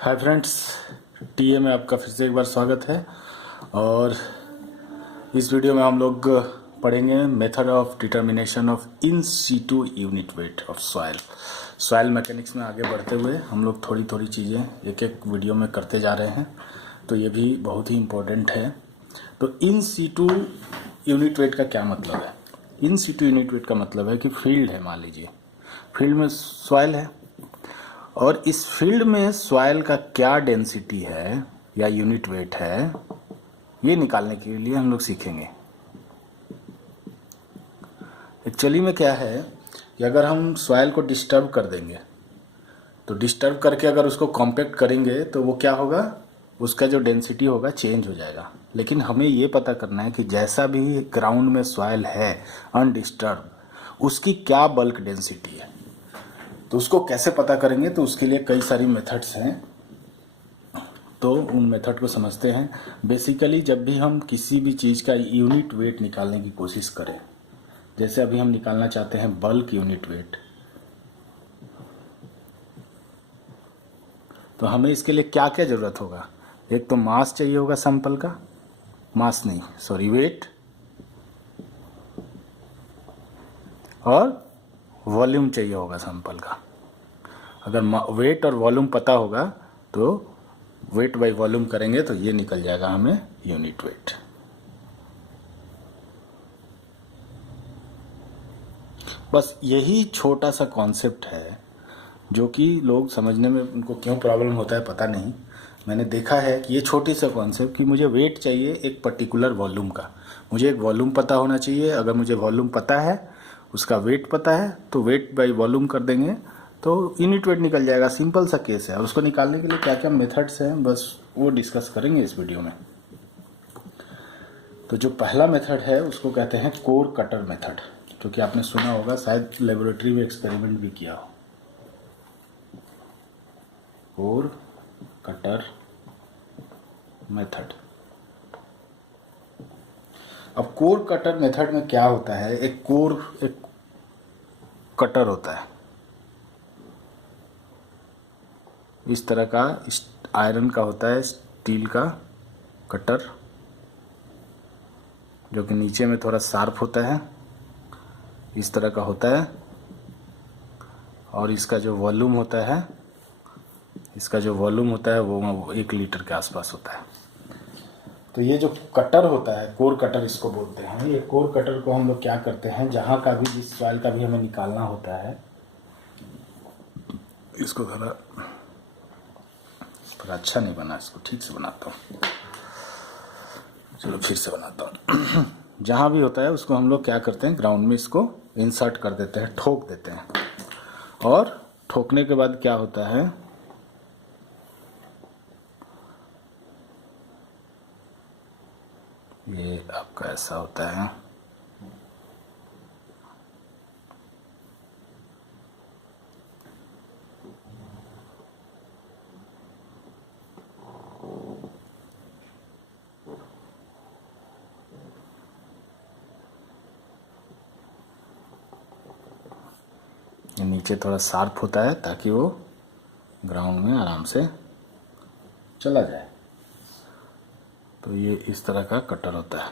Hi friends, TA में आपका फिर से एक बार स्वागत है। और इस वीडियो में हम लोग पढ़ेंगे method of determination of in situ unit weight of soil mechanics में आगे बढ़ते हुए हम लोग थोड़ी थोड़ी चीज़ें एक एक वीडियो में करते जा रहे हैं, तो ये भी बहुत ही इम्पोर्टेंट है। तो इन सीटू यूनिट वेट का क्या मतलब है? इन सीटू यूनिट वेट का मतलब है कि फील्ड है, मान लीजिए फील्ड में सॉइल है और इस फील्ड में सॉइल का क्या डेंसिटी है या यूनिट वेट है, ये निकालने के लिए हम लोग सीखेंगे। एक्चुअली में क्या है कि अगर हम सॉइल को डिस्टर्ब कर देंगे तो डिस्टर्ब करके अगर उसको कॉम्पैक्ट करेंगे तो वो क्या होगा, उसका जो डेंसिटी होगा चेंज हो जाएगा। लेकिन हमें ये पता करना है कि जैसा भी ग्राउंड में सॉइल है अनडिस्टर्ब, उसकी क्या बल्क डेंसिटी है। तो उसको कैसे पता करेंगे, तो उसके लिए कई सारी मेथड्स हैं, तो उन मेथड को समझते हैं। बेसिकली जब भी हम किसी भी चीज़ का यूनिट वेट निकालने की कोशिश करें, जैसे अभी हम निकालना चाहते हैं बल्क यूनिट वेट, तो हमें इसके लिए क्या क्या ज़रूरत होगा। एक तो मास चाहिए होगा सैंपल का, मास नहीं सॉरी वेट, और वॉल्यूम चाहिए होगा सैंपल का। अगर वेट और वॉल्यूम पता होगा तो वेट बाई वॉल्यूम करेंगे तो ये निकल जाएगा हमें यूनिट वेट। बस यही छोटा सा कॉन्सेप्ट है जो कि लोग समझने में उनको क्यों प्रॉब्लम होता है पता नहीं। मैंने देखा है कि ये छोटी सा कॉन्सेप्ट कि मुझे वेट चाहिए एक पर्टिकुलर वॉल्यूम का, मुझे एक वॉल्यूम पता होना चाहिए। अगर मुझे वॉल्यूम पता है, उसका वेट पता है, तो वेट बाई वॉल्यूम कर देंगे तो यूनिट वेट निकल जाएगा। सिंपल सा केस है। और उसको निकालने के लिए क्या क्या मेथड्स हैं, बस वो डिस्कस करेंगे इस वीडियो में। तो जो पहला मेथड है उसको कहते हैं कोर कटर मेथड, जो कि आपने सुना होगा, शायद लेबोरेटरी में एक्सपेरिमेंट भी किया हो। Core cutter method. अब कोर कटर मेथड में क्या होता है, एक कटर होता है इस तरह का, आयरन का होता है, स्टील का कटर, जो कि नीचे में थोड़ा शार्प होता है, इस तरह का होता है। और इसका जो वॉल्यूम होता है, वो 1 लीटर के आसपास होता है। तो ये जो कटर होता है, कोर कटर इसको बोलते हैं। ये कोर कटर को हम लोग क्या करते हैं, जहाँ का भी जिस सॉइल का भी हमें निकालना होता है, इसको थोड़ा अच्छा नहीं बना, इसको ठीक से बनाता हूँ, चलो फिर से बनाता हूँ। जहाँ भी होता है उसको हम लोग क्या करते हैं, ग्राउंड में इसको इंसर्ट कर देते हैं, ठोक देते हैं। और ठोकने के बाद क्या होता है, ये आपका ऐसा होता है। ये नीचे थोड़ा शार्प होता है ताकि वो ग्राउंड में आराम से चला जाए। तो ये इस तरह का कटर होता है।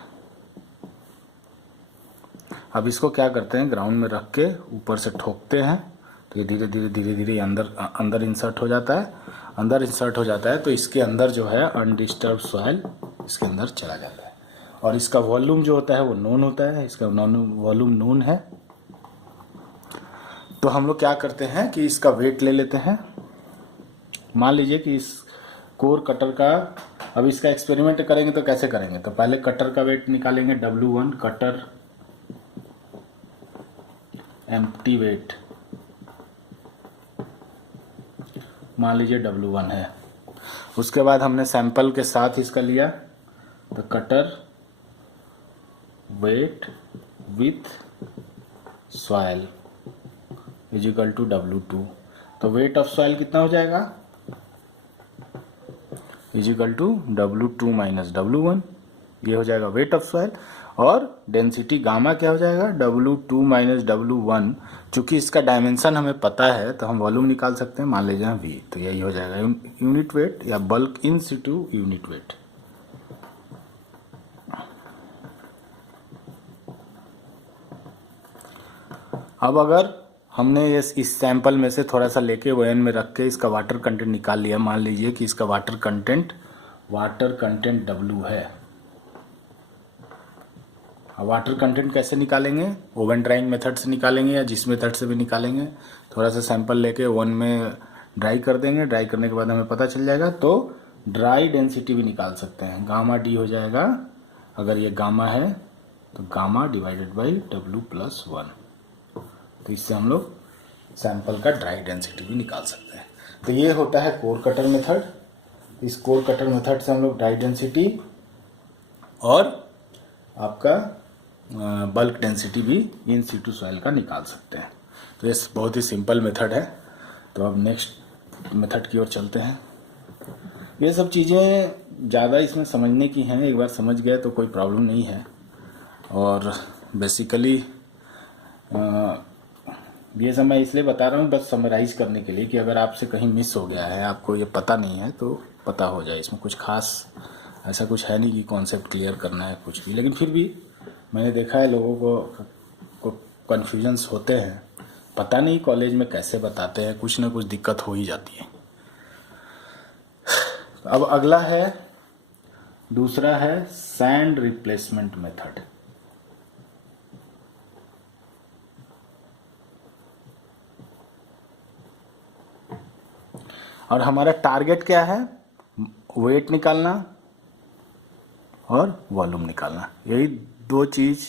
अब इसको क्या करते हैं, ग्राउंड में रख के ऊपर से ठोकते हैं, तो ये धीरे धीरे अंदर इंसर्ट हो जाता है। तो इसके अंदर जो है अनडिस्टर्ब सॉइल इसके अंदर चला जाता है। और इसका वॉल्यूम जो होता है वो नोन होता है, इसका वॉल्यूम नोन है। तो हम लोग क्या करते हैं कि इसका वेट ले लेते हैं। मान लीजिए कि इस कोर कटर का, अब इसका एक्सपेरिमेंट करेंगे तो कैसे करेंगे, तो पहले कटर का वेट निकालेंगे, W1 कटर एम्प्टी वेट, मान लीजिए W1 है। उसके बाद हमने सैंपल के साथ इसका लिया, तो cutter weight with soil is equal to W2। तो वेट ऑफ सॉइल कितना हो जाएगा, is equal to W2 minus W1, ये हो जाएगा वेट ऑफ सॉइल। और डेंसिटी गामा क्या हो जाएगा, W2 माइनस W1। चूंकि इसका डायमेंशन हमें पता है तो हम वॉल्यूम निकाल सकते हैं, मान लीजिए V, तो यही हो जाएगा यूनिट वेट या बल्क इन सिटू यूनिट वेट। अब अगर हमने इस सैंपल में से थोड़ा सा लेके ON में रख के इसका वाटर कंटेंट निकाल लिया, मान लीजिए कि इसका वाटर कंटेंट W है। अब वाटर कंटेंट कैसे निकालेंगे, ओवन ड्राइंग मेथड से निकालेंगे या जिस मेथड से भी निकालेंगे। थोड़ा सा सैंपल लेके ओवन में ड्राई कर देंगे, ड्राई करने के बाद हमें पता चल जाएगा। तो ड्राई डेंसिटी भी निकाल सकते हैं, गामा D हो जाएगा। अगर ये गामा है तो गामा डिवाइडेड बाई W+1। तो इससे हम लोग सैंपल का ड्राई डेंसिटी भी निकाल सकते हैं। तो ये होता है कोर कटर मेथड। इस कोर कटर मेथड से हम लोग ड्राई डेंसिटी और आपका बल्क डेंसिटी भी इन सिटू सॉइल का निकाल सकते हैं। तो ये बहुत ही सिंपल मेथड है। तो अब नेक्स्ट मेथड की ओर चलते हैं। ये सब चीज़ें ज़्यादा इसमें समझने की हैं, एक बार समझ गए तो कोई प्रॉब्लम नहीं है। और बेसिकली ये सब मैं इसलिए बता रहा हूँ बस समराइज करने के लिए कि अगर आपसे कहीं मिस हो गया है, आपको ये पता नहीं है, तो पता हो जाए। इसमें कुछ खास ऐसा कुछ है नहीं कि कॉन्सेप्ट क्लियर करना है कुछ भी, लेकिन फिर भी मैंने देखा है लोगों को कन्फ्यूजन्स होते हैं, पता नहीं कॉलेज में कैसे बताते हैं, कुछ ना कुछ दिक्कत हो ही जाती है। अब अगला है, दूसरा है सैंड रिप्लेसमेंट मेथड। और हमारा टारगेट क्या है, वेट निकालना और वॉल्यूम निकालना। यही दो चीज़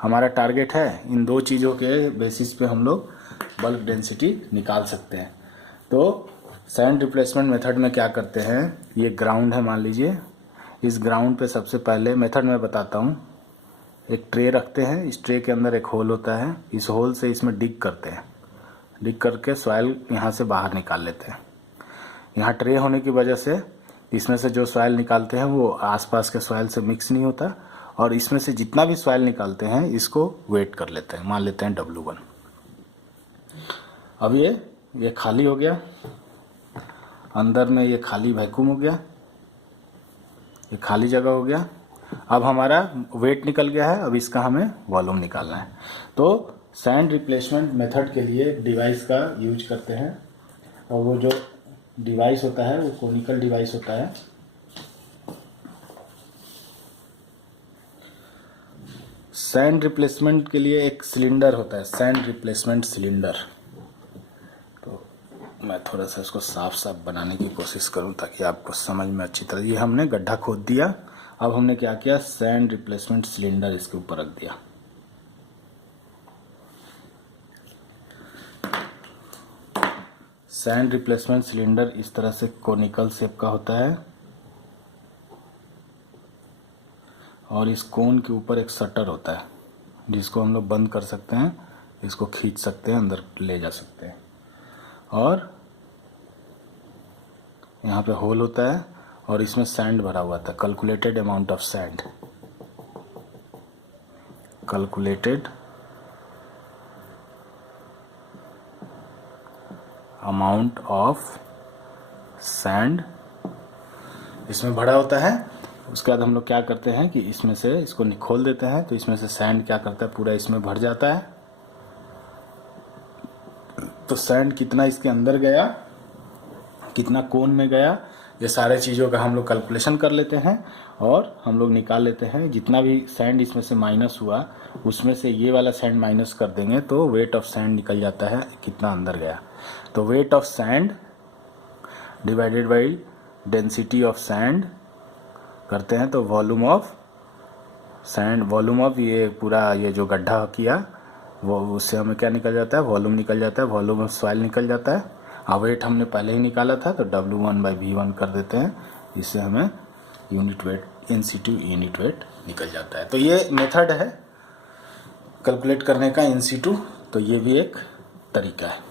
हमारा टारगेट है। इन दो चीज़ों के बेसिस पे हम लोग बल्क डेंसिटी निकाल सकते हैं। तो सैंड रिप्लेसमेंट मेथड में क्या करते हैं, ये ग्राउंड है मान लीजिए, इस ग्राउंड पे सबसे पहले मेथड में बताता हूँ। एक ट्रे रखते हैं, इस ट्रे के अंदर एक होल होता है, इस होल से इसमें डिग करते हैं, डिग करके सॉइल यहाँ से बाहर निकाल लेते हैं। यहाँ ट्रे होने की वजह से इसमें से जो सॉइल निकालते हैं वो आसपास के सॉइल से मिक्स नहीं होता, और इसमें से जितना भी सॉइल निकालते हैं इसको वेट कर लेते हैं, मान लेते हैं W1। अब ये खाली हो गया, अंदर में ये खाली वैक्यूम हो गया, ये खाली जगह हो गया। अब हमारा वेट निकल गया है, अब इसका हमें वॉल्यूम निकालना है। तो सैंड रिप्लेसमेंट मेथड के लिए डिवाइस का यूज करते हैं, और वो जो डिवाइस होता है वो कोनिकल डिवाइस होता है। सैंड रिप्लेसमेंट के लिए एक सिलेंडर होता है, सैंड रिप्लेसमेंट सिलेंडर। तो मैं थोड़ा सा इसको साफ साफ बनाने की कोशिश करूं ताकि आपको समझ में अच्छी तरह। ये हमने गड्ढा खोद दिया, अब हमने क्या किया, सैंड रिप्लेसमेंट सिलेंडर इसके ऊपर रख दिया। सैंड रिप्लेसमेंट सिलेंडर इस तरह से कोनिकल शेप का होता है, और इस कोन के ऊपर एक शटर होता है जिसको हम लोग बंद कर सकते हैं, इसको खींच सकते हैं, अंदर ले जा सकते हैं। और यहाँ पे होल होता है और इसमें सैंड भरा हुआ था, calculated amount of sand, calculated amount of sand इसमें भरा होता है। उसके बाद हम लोग क्या करते हैं कि इसमें से इसको खोल देते हैं, तो इसमें से सैंड क्या करता है, पूरा इसमें भर जाता है। तो सैंड कितना इसके अंदर गया, कितना कोन में गया, ये सारे चीज़ों का हम लोग कैलकुलेशन कर लेते हैं, और हम लोग निकाल लेते हैं। जितना भी सैंड इसमें से माइनस हुआ उसमें से ये वाला सैंड माइनस कर देंगे तो वेट ऑफ सैंड निकल जाता है, कितना अंदर गया। तो weight of sand divided by density of sand करते हैं, तो volume of sand, volume of ये पूरा ये जो गड्ढा किया वो, उससे हमें क्या निकल जाता है, वॉल्यूम निकल जाता है, वॉल्यूम ऑफ सॉइल निकल जाता है। और वेट हमने पहले ही निकाला था तो W1/V1 कर देते हैं, इससे हमें यूनिट वेट इन सिटू यूनिट वेट निकल जाता है। तो ये मेथड है कैलकुलेट करने का इन सिटू, तो ये भी एक तरीका है।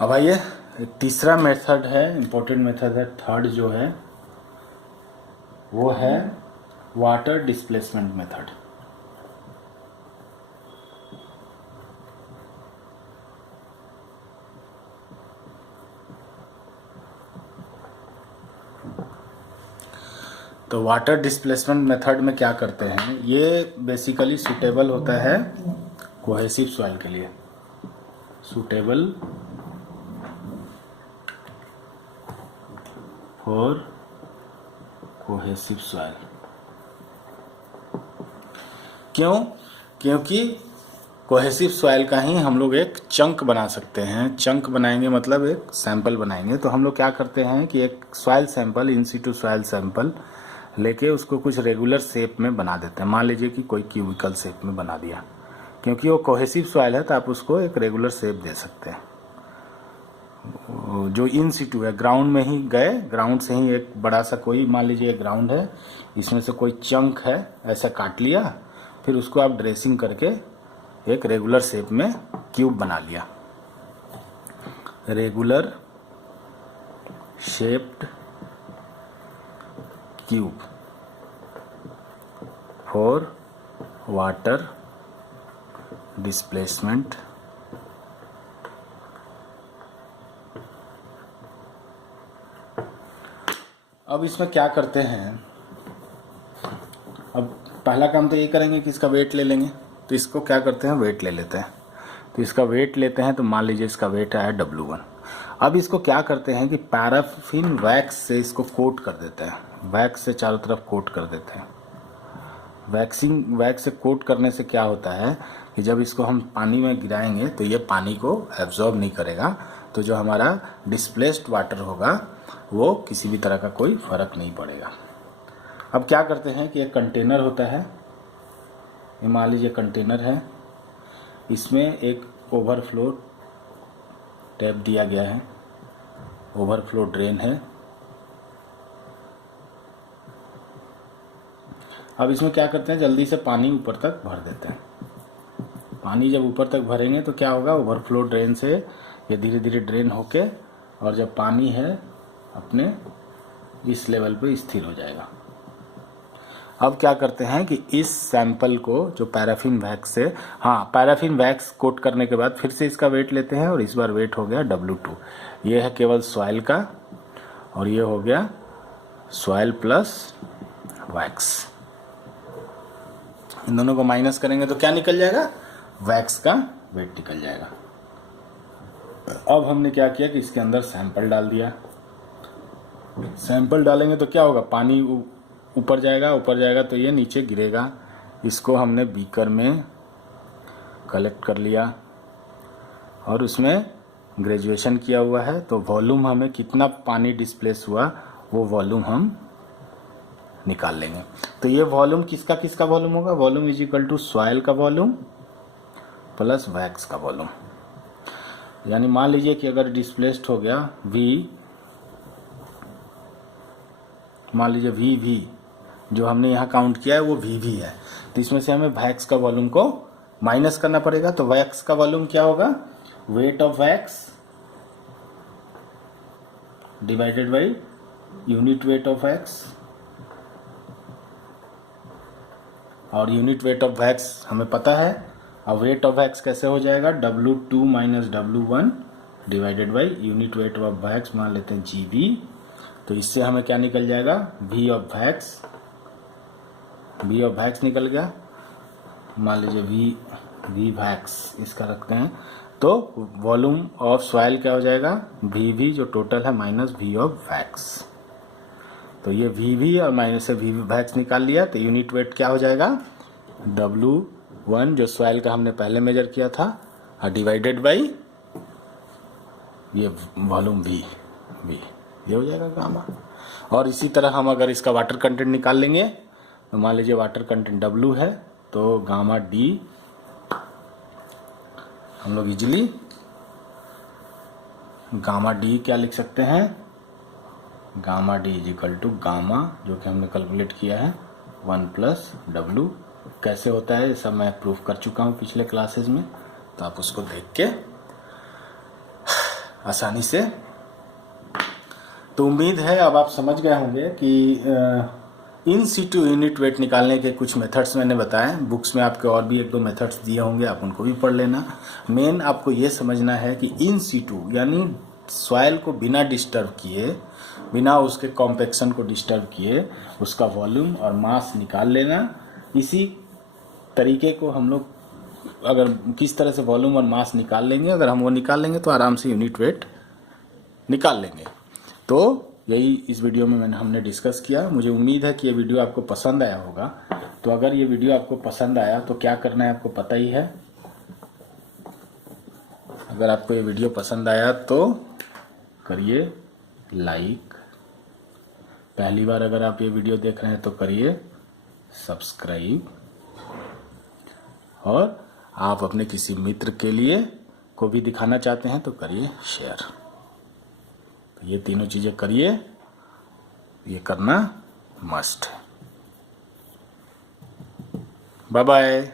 अब आइए एक तीसरा मेथड है, इम्पोर्टेंट मेथड है, थर्ड जो है वो है वाटर डिस्प्लेसमेंट मेथड। तो वाटर डिस्प्लेसमेंट मेथड में क्या करते हैं, ये बेसिकली सूटेबल होता है कोहेसिव सॉइल के लिए, सूटेबल फॉर कोहेसिव सॉइल। क्यों? क्योंकि कोहेसिव सॉइल का ही हम लोग एक चंक बना सकते हैं। चंक बनाएंगे मतलब एक सैंपल बनाएंगे। तो हम लोग क्या करते हैं कि एक soil sample, in situ soil sample लेके उसको कुछ रेगुलर शेप में बना देते हैं। मान लीजिए कि कोई क्यूबिकल शेप में बना दिया, क्योंकि वो कोहेसिव सॉइल है तो आप उसको एक रेगुलर शेप दे सकते हैं। जो इन सीटू है, ग्राउंड में ही गए, ग्राउंड से ही एक बड़ा सा कोई, मान लीजिए ग्राउंड है, इसमें से कोई चंक है, ऐसा काट लिया, फिर उसको आप ड्रेसिंग करके एक रेगुलर शेप में क्यूब बना लिया। Regular shaped cube for water displacement अब इसमें क्या करते हैं, अब पहला काम तो ये करेंगे कि इसका वेट ले लेंगे। तो इसको क्या करते हैं, वेट ले लेते हैं। तो इसका वेट लेते हैं, तो मान लीजिए इसका वेट आया W1। अब इसको क्या करते हैं कि पैराफिन वैक्स से इसको कोट कर देते हैं, वैक्स से चारों तरफ कोट कर देते हैं। वैक्स से कोट करने से क्या होता है कि जब इसको हम पानी में गिराएंगे तो ये पानी को एब्जॉर्ब नहीं करेगा, तो जो हमारा डिस्प्लेस्ड वाटर होगा वो किसी भी तरह का कोई फर्क नहीं पड़ेगा। अब क्या करते हैं कि एक कंटेनर होता है, ये मान लीजिए कंटेनर है, इसमें एक ओवरफ्लो टैप दिया गया है, ओवरफ्लो ड्रेन है। अब इसमें क्या करते हैं, जल्दी से पानी ऊपर तक भर देते हैं। पानी जब ऊपर तक भरेंगे तो क्या होगा, ओवरफ्लो ड्रेन से ये धीरे धीरे ड्रेन होके, और जब पानी है अपने इस लेवल पे स्थिर हो जाएगा। अब क्या करते हैं कि इस सैंपल को जो पैराफिन वैक्स से, पैराफिन वैक्स कोट करने के बाद फिर से इसका वेट लेते हैं, और इस बार वेट हो गया W2। ये है केवल सॉइल का, और ये हो गया सॉइल प्लस वैक्स। इन दोनों को माइनस करेंगे तो क्या निकल जाएगा, वैक्स का वेट निकल जाएगा। अब हमने क्या किया कि इसके अंदर सैंपल डाल दिया। सैंपल डालेंगे तो क्या होगा, पानी ऊपर जाएगा तो ये नीचे गिरेगा। इसको हमने बीकर में कलेक्ट कर लिया और उसमें ग्रेजुएशन किया हुआ है। तो वॉल्यूम हमें कितना पानी डिस्प्लेस हुआ वो वॉल्यूम हम निकाल लेंगे। तो ये वॉल्यूम किसका वॉल्यूम होगा, volume is equal to soil का वॉल्यूम प्लस वैक्स का वॉल्यूम। यानी मान लीजिए कि अगर डिस्प्लेस्ड हो गया V, मान लीजिए VV जो हमने यहाँ काउंट किया है वो VV है, तो इसमें से हमें वैक्स का वॉल्यूम को माइनस करना पड़ेगा। तो वैक्स का वॉल्यूम क्या होगा, weight of wax divided by unit weight of wax, और यूनिट वेट ऑफ वैक्स हमें पता है। अब वेट ऑफ वैक्स कैसे हो जाएगा, W2 minus W1 divided by unit weight of wax, मान लेते हैं GB। तो इससे हमें क्या निकल जाएगा, V ऑफ वैक्स निकल गया। मान लीजिए V वैक्स इसका रखते हैं, तो वॉल्यूम ऑफ सॉइल क्या हो जाएगा, VV जो टोटल है माइनस V ऑफ वैक्स। तो ये VV और माइनस से VV वैक्स निकाल लिया। तो यूनिट वेट क्या हो जाएगा, W1 जो सॉइल का हमने पहले मेजर किया था, डिवाइडेड बाई ये वॉल्यूम V, ये हो जाएगा गामा। और इसी तरह हम अगर इसका वाटर कंटेंट निकाल लेंगे, तो मान लीजिए वाटर कंटेंट W है, तो गामा D हम लोग इजीली गामा D क्या लिख सकते हैं, gamma D is equal to gamma जो कि हमने कैलकुलेट किया है 1 प्लस W। कैसे होता है ये सब मैं प्रूफ कर चुका हूँ पिछले क्लासेस में, तो आप उसको देख के आसानी से। तो उम्मीद है अब आप समझ गए होंगे कि इन सीटू यूनिट वेट निकालने के कुछ मेथड्स मैंने बताए। बुक्स में आपके और भी 1-2 मेथड्स दिए होंगे, आप उनको भी पढ़ लेना। मेन आपको ये समझना है कि इन सीटू यानी सॉइल को बिना डिस्टर्ब किए, बिना उसके कॉम्पेक्शन को डिस्टर्ब किए उसका वॉल्यूम और मास निकाल लेना। इसी तरीके को हम लोग अगर किस तरह से वॉल्यूम और मास निकाल लेंगे, अगर हम वो निकाल लेंगे तो आराम से यूनिट वेट निकाल लेंगे। तो यही इस वीडियो में हमने डिस्कस किया। मुझे उम्मीद है कि ये वीडियो आपको पसंद आया होगा। तो अगर ये वीडियो आपको पसंद आया तो क्या करना है आपको पता ही है। अगर आपको ये वीडियो पसंद आया तो करिए लाइक, पहली बार अगर आप ये वीडियो देख रहे हैं तो करिए सब्सक्राइब, और आप अपने किसी मित्र के लिए को भी दिखाना चाहते हैं तो करिए शेयर। तो ये तीनों चीज़ें करिए, ये करना मस्ट है। Bye bye.